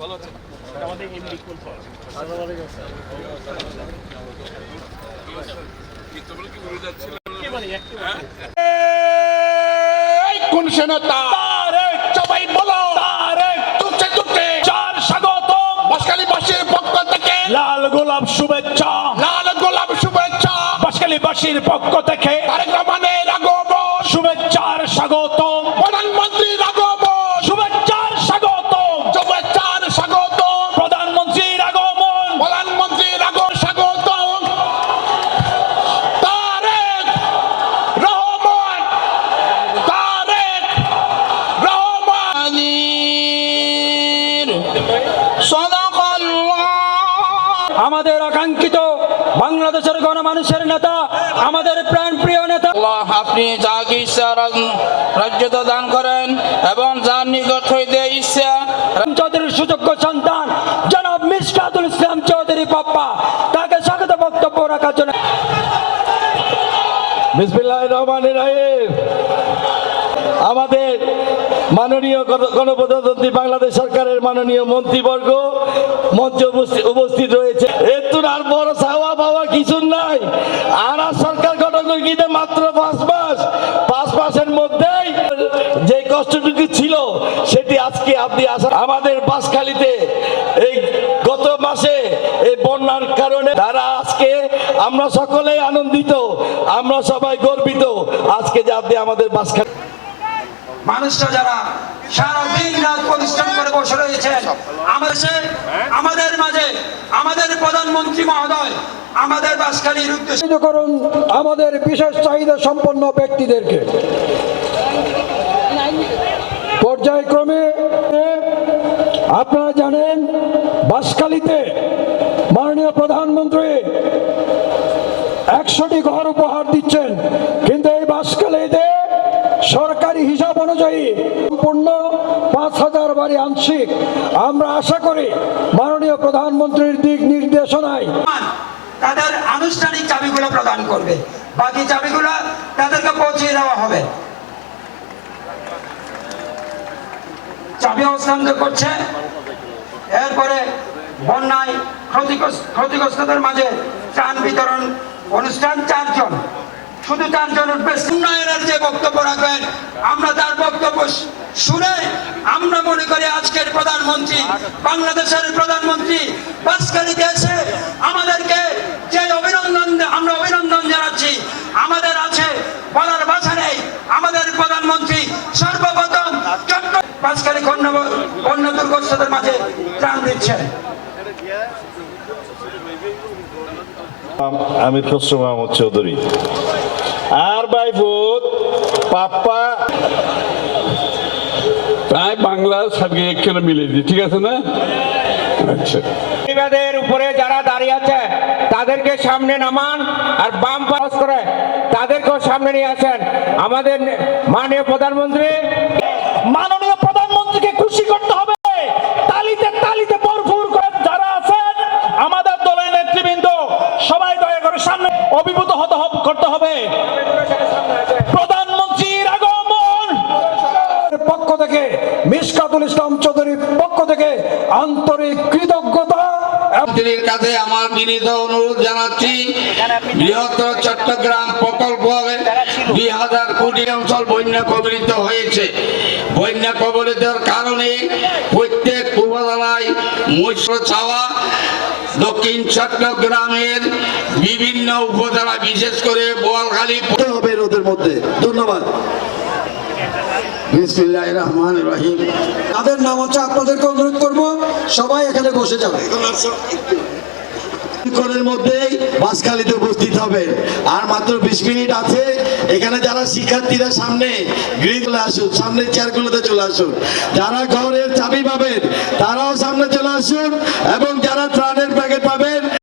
ভালো আছেন? আমাদের এমডি কোন কোন সেনাতা সবাই বলো তুতে তুতে চার স্বাগত বাঁশখালীবাসীর পক্ষ থেকে লাল গোলাপ শুভেচ্ছা, লাল গোলাপ শুভেচ্ছা বাঁশখালীবাসীর পক্ষ থেকে তারেক রহমানের আগমন শুভেচ্ছার স্বাগত, প্রধানমন্ত্রীর আগমন শুভেচ্ছার স্বাগত, শুভেচ্ছার স্বাগত প্রধানমন্ত্রীর আগমন, প্রধানমন্ত্রীর আগমন স্বাগত তারেক রহমান আমাদের আকাঙ্ক্ষিত বাংলাদেশের গণমানুষের নেতা, আমাদের প্রাণপ্রিয় নেতা। আল্লাহ আপনি যাকে ইচ্ছা রাজ্যতা দান করেন এবং যার নিকট হইতে ইচ্ছা চৌধুরীর সুযোগ্য সন্তান জনাব মিশকাতুল ইসলাম চৌধুরী পাপ্পা, তাকে স্বাগত বক্তব্য রাখার জন্য। বিসমিল্লাহির রহমানির রহিম। আমাদের মাননীয় গণপ্রজাতন্ত্রী বাংলাদেশ সরকারের মাননীয় মন্ত্রীবর্গ মঞ্চে উপস্থিত রয়েছে। এর আর বড় চাওয়া পাওয়া কিছু নাই। আর সরকার গঠন করে মাত্র 5 মাস, 5 মাসের মধ্যেই যে কষ্টটুকু ছিল সেটি আজকে আপনি আমাদের বাঁশখালীতে এই গত মাসে এই বন্যার কারণে তারা আজকে আমরা সকলেই আনন্দিত, আমরা সবাই গর্বিত আজকে যে আপনি আমাদের বাঁশখালী মানুষরা যারা সারা দিন রাত পরিশ্রম করে বসে রয়েছেন আমাদের মাঝে আমাদের প্রধানমন্ত্রী মহোদয় আমাদের বাঁশখালীর উদ্দেশ্যে করুন আমাদের বিশেষ চাহিদা সম্পন্ন ব্যক্তিদেরকে। পর্যায়ক্রমে আপনারা জানেন বাঁশখালীতে মাননীয় প্রধানমন্ত্রী 100টি ঘর উপহার দিচ্ছেন, কিন্তু এই বাঁশখালীতে সরকারি হিসাব অনুযায়ী সম্পূর্ণ 5000 বাড়ি আংশিক। আমরা আশা করি মাননীয় প্রধানমন্ত্রীর দিক নির্দেশনায় তাদের আনুষ্ঠানিক চাবিগুলো প্রদান করবে, বাকি চাবিগুলো তাদেরকে পৌঁছে দেওয়া হবে। চাবি হস্তান্তর করছে। এরপরে বন্যায় ক্ষতিগ্রস্তদের মাঝে ত্রাণ বিতরণ অনুষ্ঠান 4 জন, শুধু 4 জন উঠবে। উন্নয়নের যে বক্তব্য রাখবেন আমরা তার বক্তব্য শুনে আমরা মনে করি আজকের প্রধানমন্ত্রী, বাংলাদেশের প্রধানমন্ত্রী বাঁশখালীতে এসে আমাদেরকে যে আমরা অভিনন্দন জানাচ্ছি, আমাদের আছে বলার ভাষা নেই। আমাদের প্রধানমন্ত্রী সর্বপ্রথম বাঁশখালী বন্যা দুর্গতদের মাঝে ত্রাণ দিচ্ছেন। আমি খসরু মাহমুদ চৌধুরী আর বাইফুত পাপ্পা তাই বাংলা সাথে একখানে মিলে দিই, ঠিক আছে না? আচ্ছা, প্রতিবাদের উপরে যারা দাঁড়িয়ে আছে তাদেরকে সামনে নামান, আর বাম পাস করে তাদেরকেও সামনে নিয়ে আসেন। আমাদের মাননীয় প্রধানমন্ত্রীকে খুশি করতে হবে। তালিতে তালিতে ভরপুর করে যারা আছেন আমাদের দলের নেতৃবৃন্দ সবাই দয়া করে সামনে অভিভূত করতে হবে। প্রধানমন্ত্রীর আগমন পক্ষ থেকে মিশকাতুল ইসলাম চৌধুরীর পক্ষ থেকে আন্তরিক কৃতজ্ঞতা। মন্ত্রীর কাছে আমার বিনীত অনুরোধ জানাচ্ছি, বৃহত্তর চট্টগ্রাম প্রকল্প 2000 কোটি অঞ্চল বন্যা কবলিত হয়েছে। বন্যা কবলিতের কারণে প্রত্যেক উপজেলায় মৎস্য চাওয়া, দক্ষিণ চট্টগ্রামের বিভিন্ন উপজেলা বিশেষ করে বোয়ালখালী হবে রোদের মধ্যে। ধন্যবাদ। বিসমিল্লাহির রহমানির রহিম। তাদের নাম হচ্ছে, আপনাদেরকে অনুরোধ করব সবাই এখানে বসে যাবে। কিছুক্ষণের মধ্যেই বাঁশখালীতে উপস্থিত হবেন। আর মাত্র 20 মিনিট আছে। এখানে যারা শিক্ষার্থীরা সামনে চলে আসুন, সামনের চেয়ারগুলোতে চলে আসুন। যারা ঘরের চাবি পাবেন তারাও সামনে চলে আসুন এবং